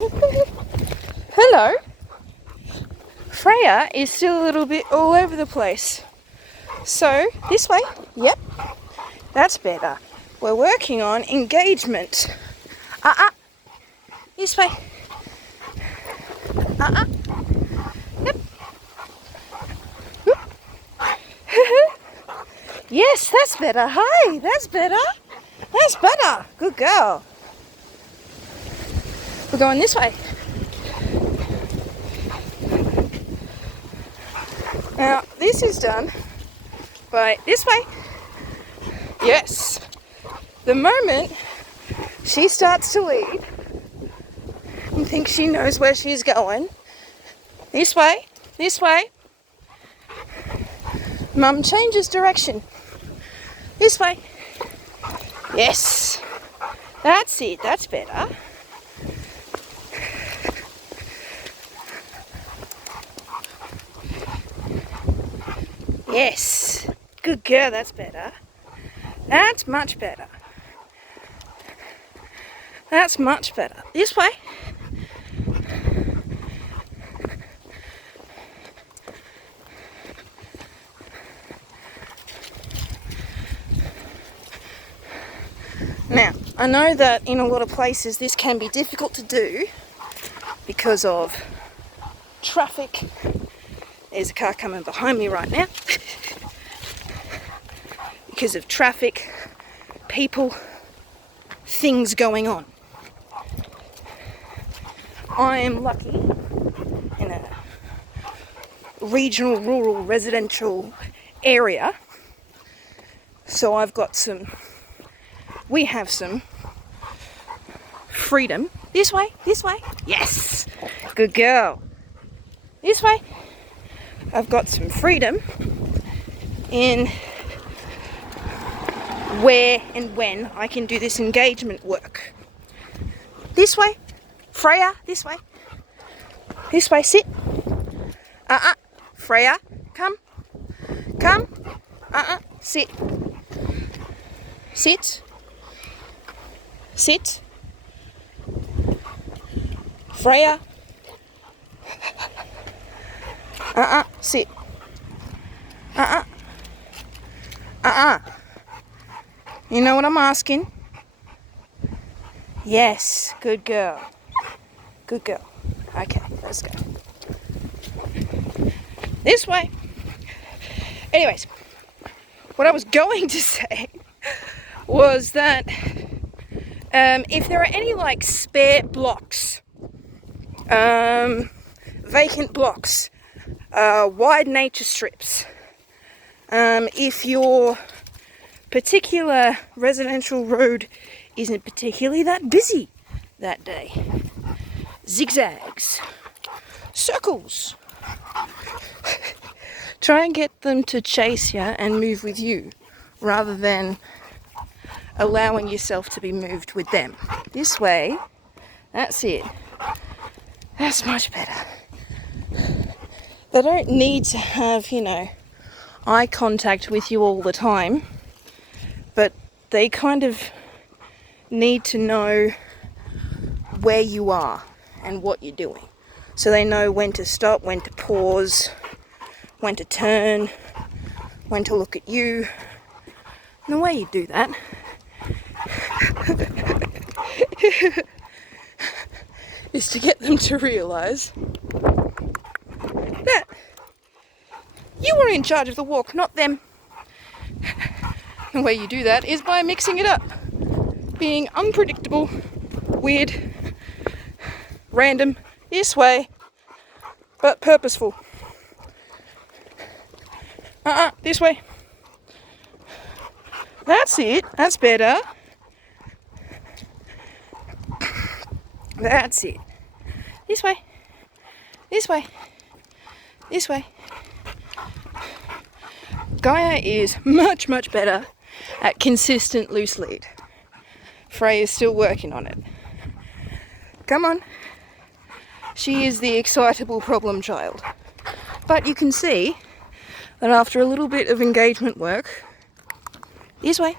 Hello. Freya is still a little bit all over the place. So, this way. Yep. That's better. We're working on engagement. This way. Yep. Yes, that's better. Hi, that's better. That's better. Good girl. We're going this way. Now, this is done by this way. Yes. The moment she starts to lead and thinks she knows where she's going, this way, Mum changes direction. This way. Yes. That's it. That's better. Yes. Good girl. That's better. That's much better. That's much better. This way. Now, I know that in a lot of places this can be difficult to do because of traffic. There's a car coming behind me right now. Because of traffic, people, things going on. I am lucky in a regional, rural, residential area. So we have some freedom. This way. Yes, good girl. This way. I've got some freedom in where and when I can do this engagement work. This way. Freya, this way. This way, sit. Freya, come. Sit. Sit. Freya. Sit. You know what I'm asking? Yes, good girl. Good girl. Okay, let's go. This way. Anyways, what I was going to say was that if there are any like spare blocks, vacant blocks, wide nature strips, if your particular residential road isn't particularly that busy that day, zigzags, circles, try and get them to chase you and move with you rather than allowing yourself to be moved with them. This way. That's it. That's much better. They don't need to have, eye contact with you all the time, but they kind of need to know where you are and what you're doing. So they know when to stop, when to pause, when to turn, when to look at you. And the way you do that is to get them to realise that you are in charge of the walk, not them. The way you do that is by mixing it up, being unpredictable, weird, random, this way, but purposeful. This way. That's it. That's better. That's it. This way. This way. This way. Gaia is much, much better at consistent loose lead. Freya is still working on it. Come on. She is the excitable problem child. But you can see that after a little bit of engagement work, this way,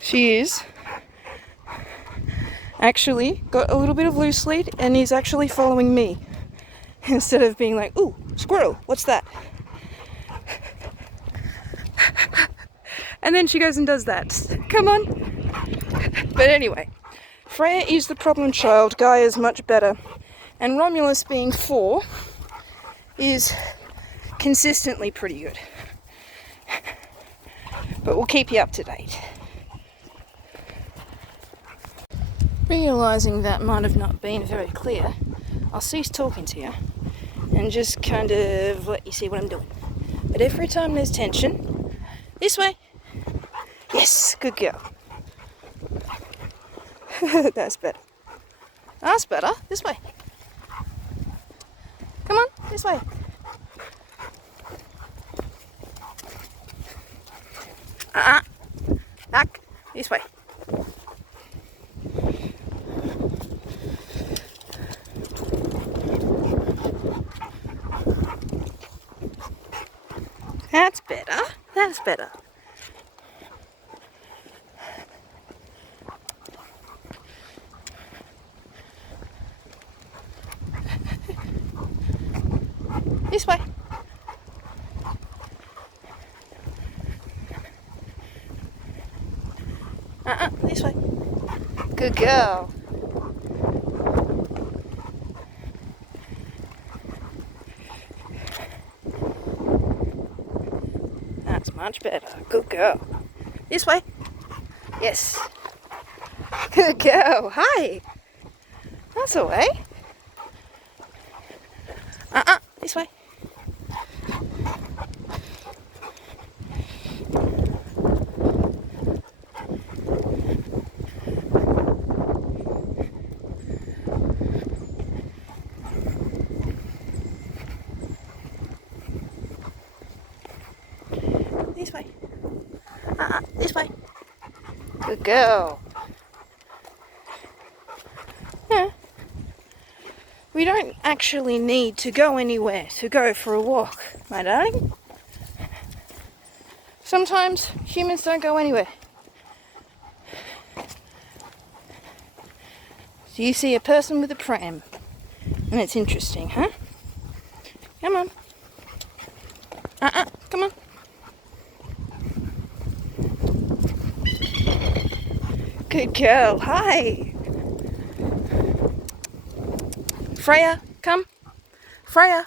she is actually got a little bit of loose lead and is actually following me instead of being like, ooh, squirrel, what's that? And then she goes and does that. Come on. But anyway, Freya is the problem child, Gaia is much better. And Romulus, being 4, is consistently pretty good. But we'll keep you up to date. Realising that might have not been very clear, I'll cease talking to you and just kind of let you see what I'm doing. But every time there's tension, this way. Yes, good girl. That's better. That's better. This way. Come on, this way. Back. This way. That's better. That's better. This way. This way. Good girl. That's much better. Good girl. This way. Yes. Good girl. Hi. That's the way. This way. This way. This way. Good girl. Yeah. We don't actually need to go anywhere to go for a walk, my darling. Sometimes humans don't go anywhere. So you see a person with a pram, and it's interesting, huh? Come on. Come on. Good girl. Hi. Freya, come. Freya.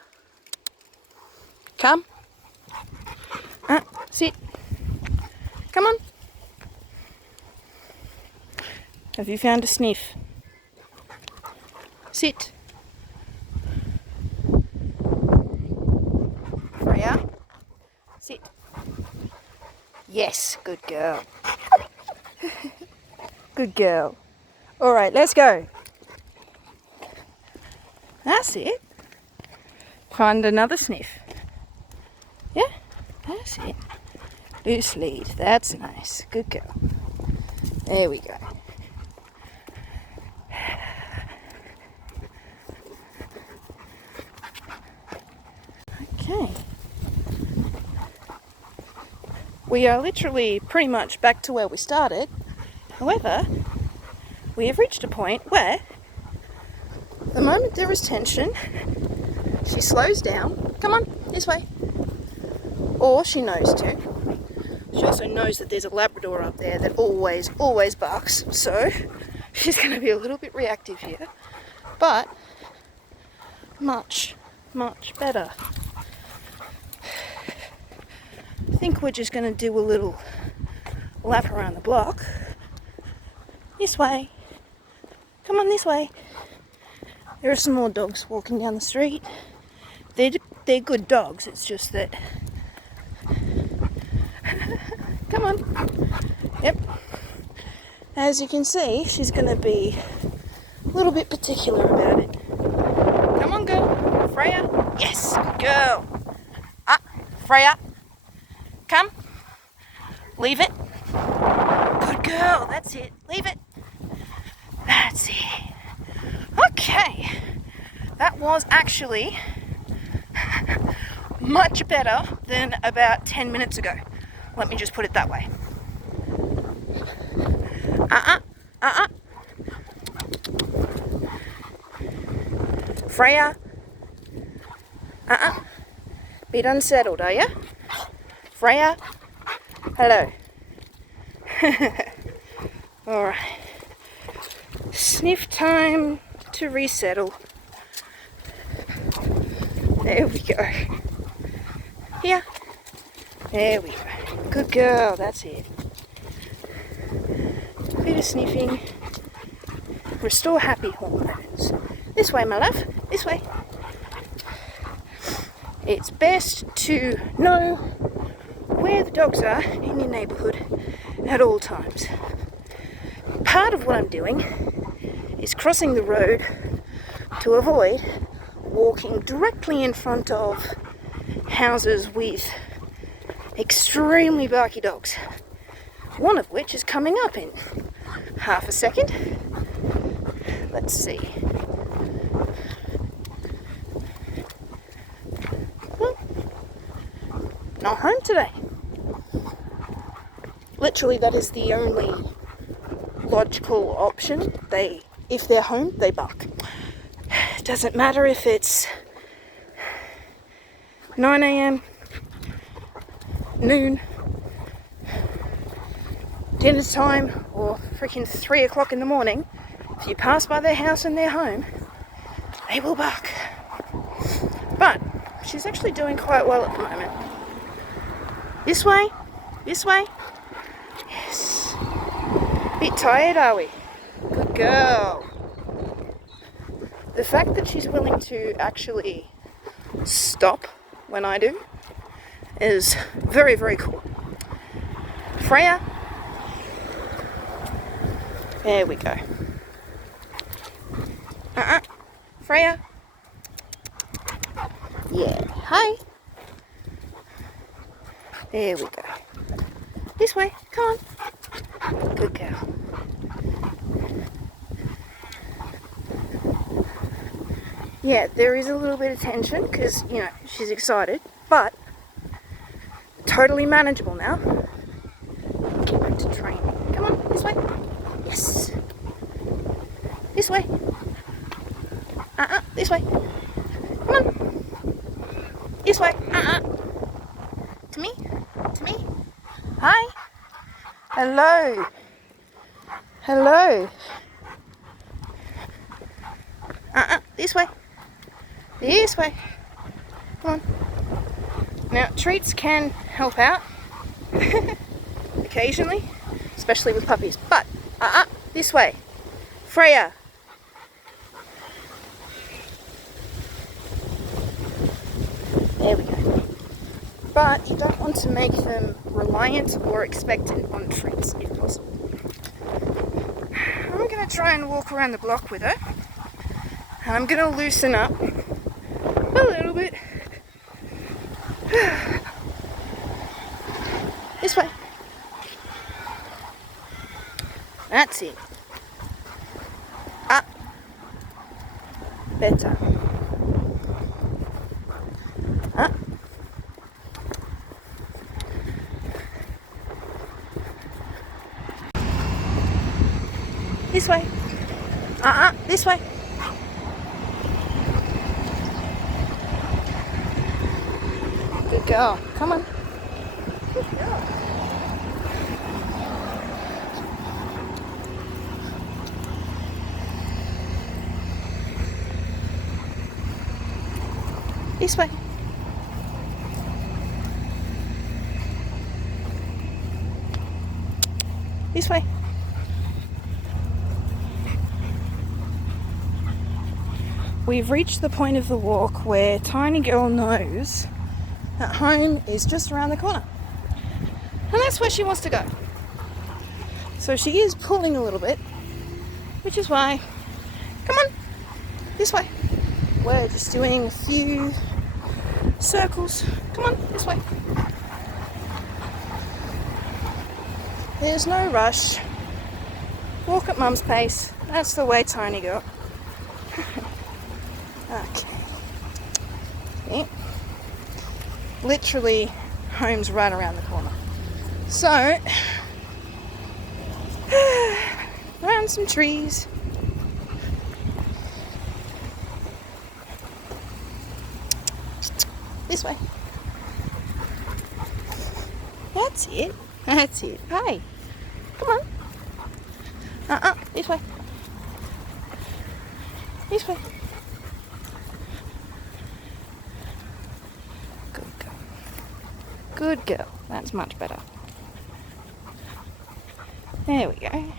Come. Sit. Come on. Have you found a sniff? Sit. Freya. Sit. Yes, good girl. Good girl. All right, let's go. That's it. Find another sniff. Yeah, that's it. Loose lead. That's nice. Good girl. There we go. Okay. We are literally pretty much back to where we started. However, we have reached a point where the moment there is tension, she slows down. Come on, this way. Or she knows to. She also knows that there's a Labrador up there that always barks. So she's going to be a little bit reactive here. But much better. I think we're just going to do a little lap around the block. This way. Come on, this way. There are some more dogs walking down the street. They're good dogs, it's just that... Come on. Yep. As you can see, she's going to be a little bit particular about it. Come on, girl. Freya. Yes, good girl. Freya. Come. Leave it. Good girl. That's it. Leave it. That's it. Okay. That was actually much better than about 10 minutes ago. Let me just put it that way. Freya? Bit unsettled, are you? Freya? Hello. Alright. Sniff time to resettle. There we go. Here. There we go. Good girl, that's it. Bit of sniffing. Restore happy hormones. This way, my love. This way. It's best to know where the dogs are in your neighbourhood at all times. Part of what I'm doing is crossing the road to avoid walking directly in front of houses with extremely barky dogs. One of which is coming up in half a second. Let's see. Well, not home today. Literally, that is the only logical option. If they're home, they bark. It doesn't matter if it's 9 a.m, noon, dinner time, or freaking 3 o'clock in the morning. If you pass by their house and they're home, they will bark. But she's actually doing quite well at the moment. This way, this way. Yes. Bit tired, are we? Good girl. The fact that she's willing to actually stop when I do is very, very cool. Freya. There we go. Freya. Yeah. Hi. There we go. This way. Come on. Good girl. Yeah, there is a little bit of tension because, she's excited, but totally manageable now. Get back to training. Come on, this way. Yes. This way. This way. Come on. This way. To me. To me. Hi. Hello. Hello. This way. This way. Come on. Now, treats can help out occasionally, especially with puppies. But, this way. Freya. There we go. But you don't want to make them reliant or expectant on treats, if possible. I'm going to try and walk around the block with her. And I'm going to loosen up a little bit. This way. That's it. Up. Better. Up. This way. This way. Good girl. Come on. Good girl. This way. This way. We've reached the point of the walk where Tiny Girl knows that home is just around the corner. And that's where she wants to go. So she is pulling a little bit, which is why, come on, this way. We're just doing a few circles. Come on, this way. There's no rush. Walk at Mum's pace. That's the way, Tiny Girl. Okay. Yeah. Literally, home's right around the corner. So, around some trees. This way. That's it. That's it. Hey, come on. This way. This way. Good girl. Good girl. That's much better. There we go.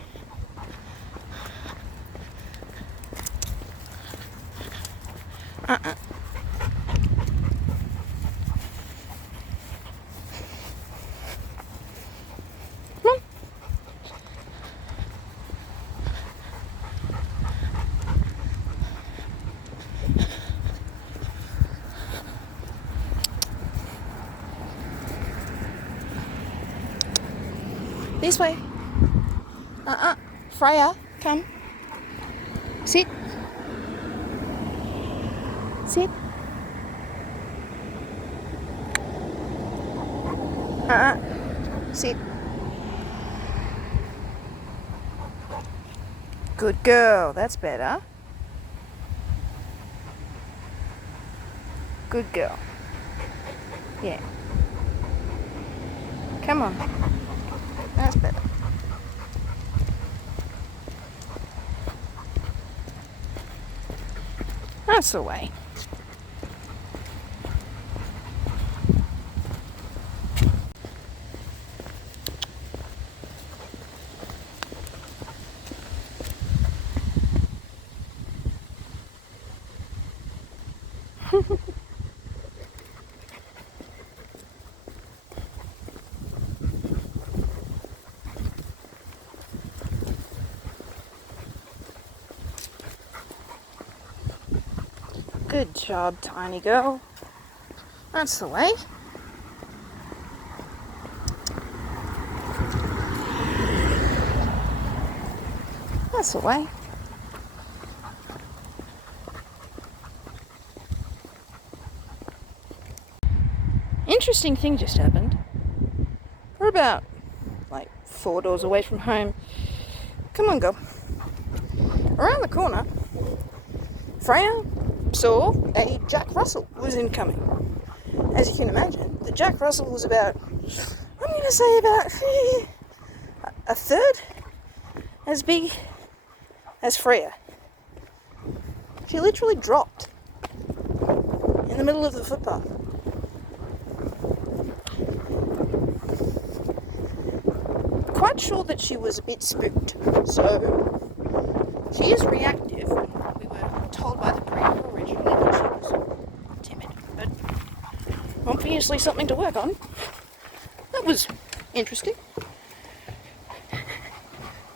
This way. Freja, come. Sit. Sit. Sit. Good girl. That's better. Good girl. Yeah. Come on. That's better. That's the way. Good job, tiny girl. That's the way. That's the way. Interesting thing just happened. We're about like 4 doors away from home. Come on, go. Around the corner, Freja saw a Jack Russell was incoming. As you can imagine, the Jack Russell was about, I'm going to say about a third as big as Freja. She literally dropped in the middle of the footpath. Quite sure that she was a bit spooked, so she is reactive. We were told by the breeder originally that she was timid, but obviously something to work on. That was interesting.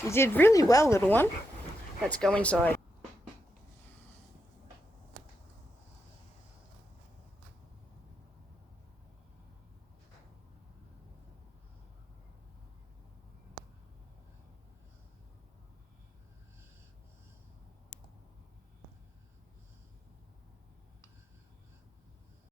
You did really well, little one. Let's go inside.